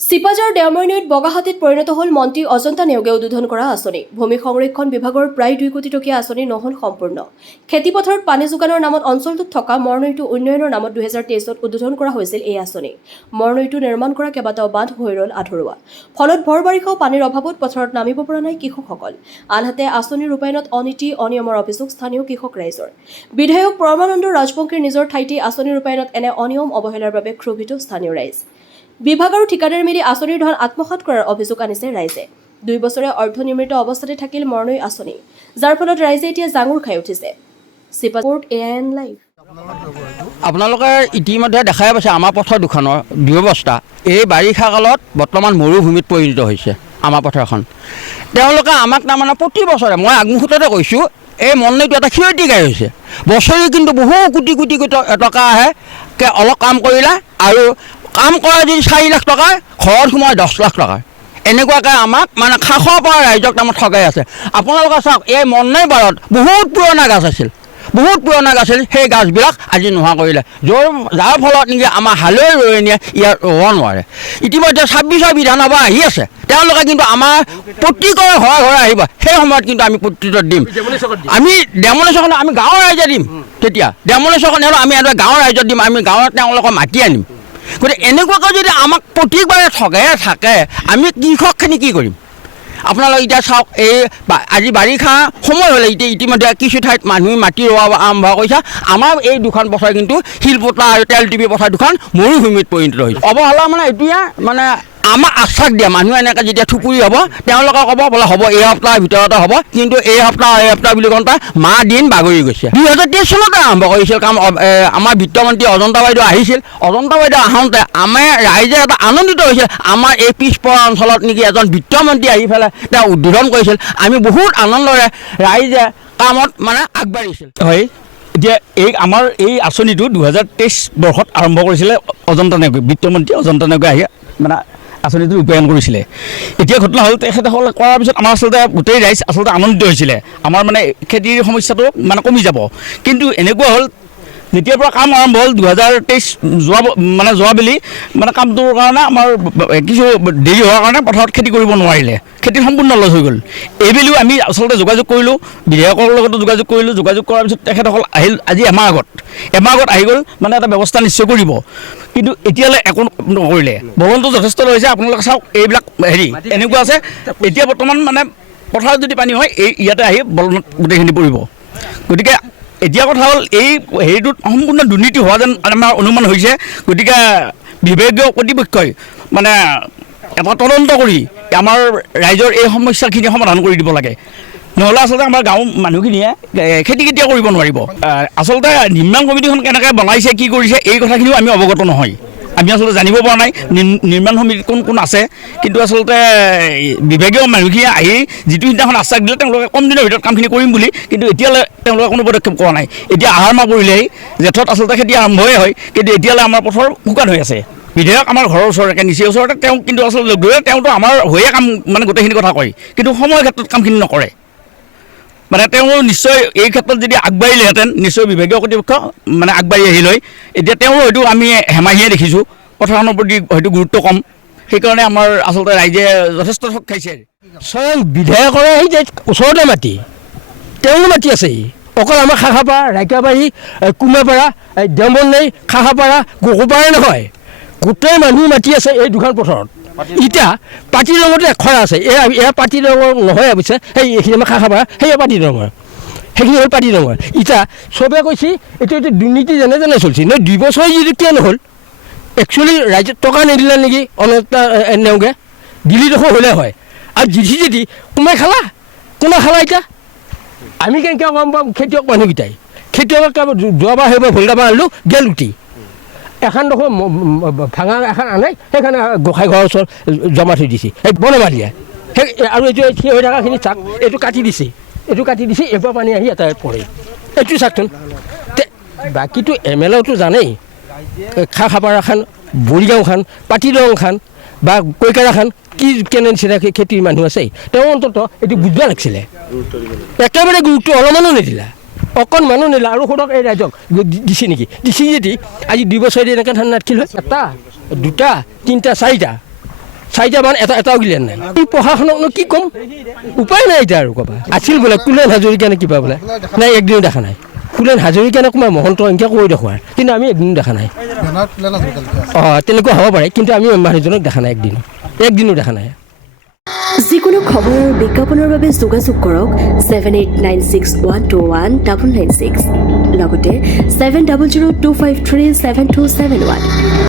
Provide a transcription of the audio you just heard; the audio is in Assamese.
চিপাঝাৰ দেওমৰনৈত বগাহাতীত পৰিণত হ'ল মন্ত্ৰী অজন্তা নেওগে উদ্বোধন কৰা আঁচনি। ভূমি সংৰক্ষণ বিভাগৰ প্ৰায় 2 কোটি টকীয়া আঁচনি নহ'ল সম্পূৰ্ণ। খেতিপথাৰত পানী যোগানৰ নামত অঞ্চলটোত থকা মৰনৈটো উন্নয়নৰ নামত 2023ত উদ্বোধন কৰা হৈছিল এই আঁচনি। মৰনৈটো নিৰ্মাণ কৰা কেইবাটাও বান্ধ হৈ ৰ'ল আধৰুৱা। ফলত ভৰ বাৰিষাও পানীৰ অভাৱত পথাৰত নামিব পৰা নাই কৃষকসকল। আনহাতে আঁচনিৰ ৰূপায়ণত অনীতি অনিয়মৰ অভিযোগ স্থানীয় কৃষক ৰাইজৰ। বিধায়ক পৰমানন্দ ৰাজবংশীৰ নিজৰ ঠাইতে আঁচনিৰ ৰূপায়ণত এনে অনিয়ম অৱহেলাৰ বাবে ক্ষোভিত স্থানীয় ৰাইজ। বিভাগ আৰু ঠিকাদাৰ মিলি আঁচনিৰ ধন আত্মসাৎ কৰাৰ অভিযোগ আনিছে ৰাইজে। 2 বছৰে অৰ্ধনিৰ্মিত অৱস্থাতে থাকিল মৰনৈ আঁচনি, যাৰ ফলত ৰাইজে এতিয়া জাঙুৰ খাই উঠিছে। Sipajhar AIN live. আপোনালোকে ইতিমধ্যে দেখাই পাইছে আমাৰ পথৰ দুখনৰ দুৰৱস্থা। এই বাৰিষা কালত বৰ্তমান মৰুভূমিত পৰিণত হৈছে আমাৰ পথাৰখন। তেওঁলোকে আমাক তাৰমানে প্ৰতি বছৰে মই আগমুহূৰ্ততে কৈছোঁ এই মৰনৈটো এটা ক্ষতি গাই হৈছে। বছৰি কিন্তু বহু কোটি কোটি টকা আহে অলপ কাম কৰিলে, আৰু কাম কৰা যদি 4 লাখ টকা, ঘৰত সোমাই 10 লাখ টকা। এনেকুৱাকৈ আমাক মানে খাখৰ পৰা ৰাইজক তাৰমানে ঠগাই আছে। আপোনালোকে চাওক, এই মৰনৈ বাৰত বহুত পুৰণা গাছ আছিল, সেই গাছবিলাক আজি নোহোৱা কৰিলে, যাৰ ফলত নেকি আমাৰ হালৈ ৰোৱনীয়ে ইয়াত ৰুব নোৱাৰে। ইতিমধ্যে 26ৰ বিধানসভা আহি আছে, তেওঁলোকে কিন্তু আমাৰ প্ৰত্যেকৰ ঘৰে ঘৰে আহিব, সেই সময়ত কিন্তু আমি প্ৰত্যুত্তৰ দিম। আমি ডেমনেশ্যন আমি গাঁৱৰ ৰাইজে দিম, তেতিয়া ডেমনেশ্যন হ'লেও আমি এটা গাঁৱৰ ৰাইজত দিম, আমি গাঁৱত তেওঁলোকক মাতি আনিম। গতিকে এনেকুৱাকৈ যদি আমাক প্ৰত্যেকবাৰে ঠগাই থাকে, আমি কৃষকখিনি কি কৰিম? আপোনালোকে এতিয়া চাওক, এই আজি বাৰিষা সময় হ'লে ইতিমধ্যে কিছু ঠাইত মানুহে মাটি ৰোৱা আৰম্ভ কৰিছে। আমাৰ এই দুখন পথাৰ কিন্তু শিলপতা আৰু তেল টিপি পথাৰ দুখন মৰুভূমিত পৰিণত হৈছে। অৱহেলা মানে এতিয়া মানে আমাক আশ্বাস দিয়া মানুহে এনেকৈ যেতিয়া থুপুৰি হ'ব, তেওঁলোকে ক'ব বোলে হ'ব এই সপ্তাহৰ ভিতৰতে হ'ব, কিন্তু এই সপ্তাহ বুলি কওঁতে মাহ দিন বাগৰি গৈছে। 2023 চনতে আৰম্ভ কৰিছিল কাম। আমাৰ বিত্তমন্ত্ৰী অজন্তা বাইদেউ আহিছিল, অজন্তা বাইদেউ আহোঁতে আমাৰ ৰাইজে এটা আনন্দিত হৈছিল, আমাৰ এই পিছপৰা অঞ্চলত নেকি এজন বিত্তমন্ত্ৰী আহি পেলাই তেওঁ উদ্বোধন কৰিছিল। আমি বহুত আনন্দৰে ৰাইজে কামত মানে আগবাঢ়িছিল। হয়, এতিয়া আমাৰ এই আঁচনিটো 2023 বৰ্ষত আৰম্ভ কৰিছিলে অজন্তা নেওগে, বিত্তমন্ত্ৰী অজন্তা নেওগে আহি মানে আঁচনিটো ৰূপায়ণ কৰিছিলে। এতিয়া ঘটনা হ'ল, তেখেতসকলে কৰাৰ পিছত আমাৰ আচলতে গোটেই ৰাইজ আচলতে আনন্দিত হৈছিলে, আমাৰ মানে খেতিৰ সমস্যাটো মানে কমি যাব। কিন্তু এনেকুৱা হ'ল, যেতিয়াৰ পৰা কাম আৰম্ভ হ'ল 2023 যোৱা বেলি মানে কামটোৰ কাৰণে আমাৰ কিছু দেৰি হোৱাৰ কাৰণে পথাৰত খেতি কৰিব নোৱাৰিলে, খেতি সম্পূৰ্ণ লছ হৈ গ'ল। এইবেলিও আমি আচলতে যোগাযোগ কৰিলোঁ, বিধায়কৰ লগতো যোগাযোগ কৰিলোঁ। যোগাযোগ কৰাৰ পিছত তেখেতসকল আহিল আজি এমাহ আগত আহি গ'ল, মানে এটা ব্যৱস্থা নিশ্চয় কৰিব, কিন্তু এতিয়ালৈ একো নকৰিলে। বলনটো যথেষ্ট লৈছে। আপোনালোকে চাওক, এইবিলাক এনেকুৱা আছে, এতিয়া বৰ্তমান মানে পথাৰত যদি পানী হয় ইয়াতে আহি বলনত গোটেইখিনি পৰিব। গতিকে এতিয়া কথা হ'ল, এই হেৰিটোত সম্পূৰ্ণ দুৰ্নীতি হোৱা যেন আমাৰ অনুমান হৈছে। গতিকে বিভাগীয় কৰ্তৃপক্ষই মানে এটা তদন্ত কৰি আমাৰ ৰাইজৰ এই সমস্যাখিনি সমাধান কৰি দিব লাগে, নহ'লে আচলতে আমাৰ গাঁৱৰ মানুহখিনিয়ে খেতি কেতিয়া কৰিব নোৱাৰিব। আচলতে নিৰ্মাণ কমিটিখন কেনেকৈ বনাইছে, কি কৰিছে, এই কথাখিনিও আমি অৱগত নহয়। আমি আচলতে জানিব পৰা নাই নিৰ্মাণ সমিতিত কোন কোন আছে। কিন্তু আচলতে বিভাগীয় মানুহখিনিয়ে আহি যিটো সিদিনাখন আশ্বাস দিলে তেওঁলোকে কম দিনৰ ভিতৰত কামখিনি কৰিম বুলি, কিন্তু এতিয়ালৈ তেওঁলোকে কোনো পদক্ষেপ কৰা নাই। এতিয়া আহাৰ মাহ পৰিলেহি, জেঠত আচলতে খেতি আৰম্ভই হয়, কিন্তু এতিয়ালৈ আমাৰ পথৰ শুকান হৈ আছে। বিধায়ক আমাৰ ঘৰৰ ওচৰতে, নিচেই ওচৰতে, তেওঁ কিন্তু আচলতে লগ ধৰে, তেওঁতো আমাৰ হৈয়ে কাম মানে গোটেইখিনি কথা কয়, কিন্তু সময়ৰ ক্ষেত্ৰত কামখিনি নকৰে। মানে তেওঁ নিশ্চয় এই ক্ষেত্ৰত যদি আগবাঢ়িলেহেঁতেন, নিশ্চয় বিভাগীয় কৰ্তৃপক্ষ মানে আগবাঢ়ি আহিল হয়। এতিয়া তেওঁ হয়তো আমি হেমাহিয়ে দেখিছোঁ, পথাৰখনৰ প্ৰতি হয়তো গুৰুত্ব কম, সেইকাৰণে আমাৰ আচলতে ৰাইজে যথেষ্ট ঠগ খাইছে। স্বয়ং বিধায়কৰে সেই ওচৰতে মাটি, তেওঁৰো মাটি আছে। অকল আমাৰ খাখাপাৰা, ৰাইকাবাৰী, কুমাপাৰা, দেওমৰনৈ, খাখাপাৰা, গকুপাৰা নহয়, গোটেই মানুহ মাটি আছে এই দুখন পথাৰত। এতিয়া পাটিৰ ৰঙতে এখৰা আছে, এয়া পাটিৰ ৰঙৰ নহয় অৱশ্যে, এইখিনি আমাৰ খাখাপাৰা, সেয়া পাটিৰ ৰঙৰ, সেইখিনি হ'ল পাটিৰ ৰঙৰ। এতিয়া চবে কৈছে এইটো দুৰ্নীতি যেনে যেনে চলিছে, 2 বছৰ যদি কিয় নহ'ল, একচুৱেলি ৰাইজত টকা নিদিলে নেকি অনন্তা নেওগে, দিল্লীডোখৰ হ'লে হয়। আৰু দিছি যদি কোনে খালা এতিয়া আমি কেনেকৈ গম পাম? খেতিয়ক মানুহকেইটাই, খেতিয়কক যোৱাবাৰ সেইবাৰ ভোলদাবা আনিলোঁ গেল উঠি, এখনডোখৰ ভাঙা এখন আনে, সেইকাৰণে গোঁসাই ঘৰৰ ওচৰত জমা থৈ দিছে সেই বনমালীয়ে। সেই আৰু এইটো থিয় হৈ থকাখিনি চাক, এইটো কাটি দিছে, এবাৰ পানী আহি এটা পৰে, এইটো চাওকচোন। বাকীটো MLAটো জানেই, খাখাপাৰাখন, বৰিগাঁওখন, পাটিদংখন বা কৈকাৰাখন কি কেনে নিচিনা খেতিৰ মানুহ আছে, তেওঁ অন্ততঃ এইটো বুজিব লাগিছিলে। একেবাৰে গুৰুত্ব অলপমানো নিদিলা, অকণমানো নিদিলা। আৰু সোধক এই ৰাইজক দিছে নেকি? দিছে যদি আজি 2 বছৰ এনেকৈ ধান নাথিল হয়, 1, 2, 3, 4 4টামান এটাও গিলিয়ান নাই এই প্ৰশাসনকনো কি ক'ম উপায় নাই এতিয়া আৰু ক'বা আছিল বোলে কুলেন হাজৰিকা নে কিবা বোলে নাই একদিনো দেখা নাই কুলেন হাজৰিকা নে কোনোবা মহন্ত এনেকৈ কৈ দেখুৱায় কিন্তু আমি একদিনো দেখা নাই অঁ তেনেকুৱা হ'ব পাৰে কিন্তু আমি মানুহজনক দেখা নাই একদিনো দেখা নাই যিকোনো খবৰ আৰু বিজ্ঞাপনৰ বাবে যোগাযোগ কৰক 7896121996 লগতে 7002537271